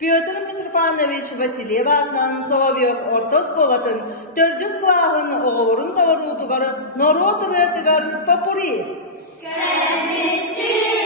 Pyotr Mitrofanovich Vasilyev adlan Solovyov orta skolatın 400 klağın oğurun doğruğutu var, Norot Rötgar Papuri. Kemistri